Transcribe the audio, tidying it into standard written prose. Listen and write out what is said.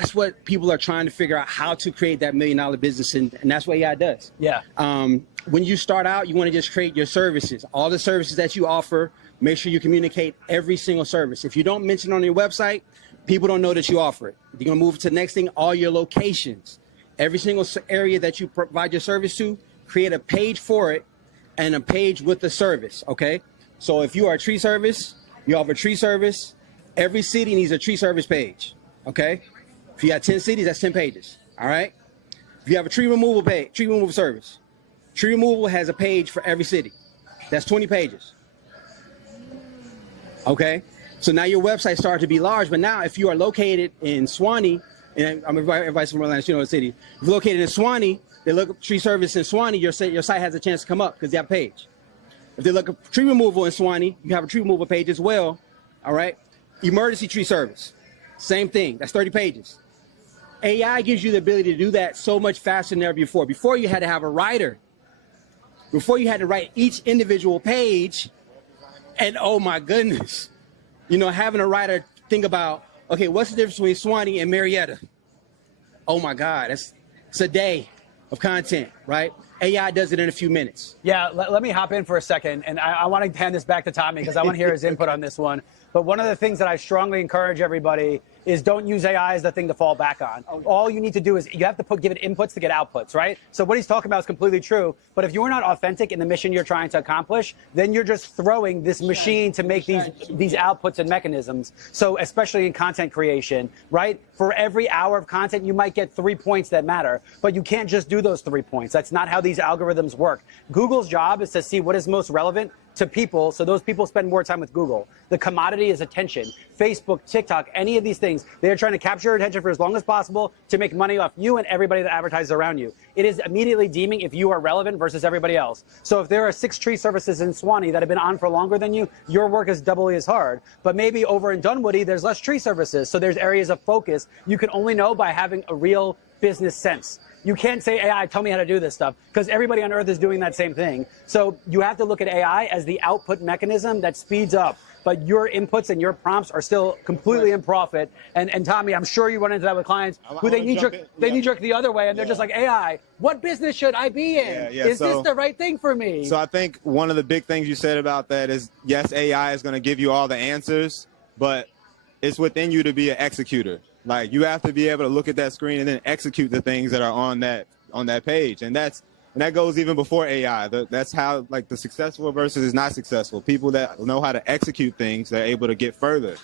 that's what people are trying to figure out, how to create that $1 million business, and that's what AI does. Yeah. When you start out, you want to just create your services. All the services that you offer, make sure you communicate every single service. If you don't mention it on your website, people don't know that you offer it. You're going to move to the next thing, all your locations. Every single area that you provide your service to, create a page for it and a page with the service, okay? So if you are a tree service, you offer a tree service, every city needs a tree service page, okay? If you got 10 cities, that's 10 pages, all right? If you have a tree removal page, tree removal service, tree removal has a page for every city. That's 20 pages. Okay? So now your website started to be large, but now if you are located in Swanee, and everybody's from Orlando City, if you're located in Swanee, they look up tree service in Swanee, your site has a chance to come up because they have a page. If they look up tree removal in Swanee, you have a tree removal page as well, all right? Emergency tree service, same thing, that's 30 pages. AI gives you the ability to do that so much faster than ever before. Before you had to have a writer. Before you had to write each individual page, and oh my goodness, you know, having a writer think about, okay, what's the difference between Swanee and Marietta? Oh my God, it's a day of content, right? AI does it in a few minutes. Yeah, let me hop in for a second, and I want to hand this back to Tommy because I want to hear his input on this one. But one of the things that I strongly encourage everybody is don't use AI as the thing to fall back on. All you need to do is you have to give it inputs to get outputs, right? So what he's talking about is completely true. But if you're not authentic in the mission you're trying to accomplish, then you're just throwing this machine to make these outputs and mechanisms. So especially in content creation, right? For every hour of content, you might get 3 points that matter. But you can't just do those 3 points. That's not how these algorithms work. Google's job is to see what is most relevant to people, so those people spend more time with Google. The commodity is attention. Facebook, TikTok, any of these things, they're trying to capture your attention for as long as possible to make money off you and everybody that advertises around you. It is immediately deeming if you are relevant versus everybody else. So if there are 6 tree services in Swanee that have been on for longer than you, your work is doubly as hard. But maybe over in Dunwoody, there's less tree services, so there's areas of focus you can only know by having a real business sense. You can't say, AI, tell me how to do this stuff, because everybody on earth is doing that same thing. So you have to look at AI as the output mechanism that speeds up. But your inputs and your prompts are still completely in profit. And Tommy, I'm sure you run into that with clients who they knee-jerk the other way, and they're just like, AI, what business should I be in? Is this the right thing for me? So I think one of the big things you said about that is, yes, AI is going to give you all the answers, but it's within you to be an executor. Like, you have to be able to look at that screen and then execute the things that are on that page. And that goes even before AI. That's how, like, the successful versus not successful. People that know how to execute things, they're able to get further.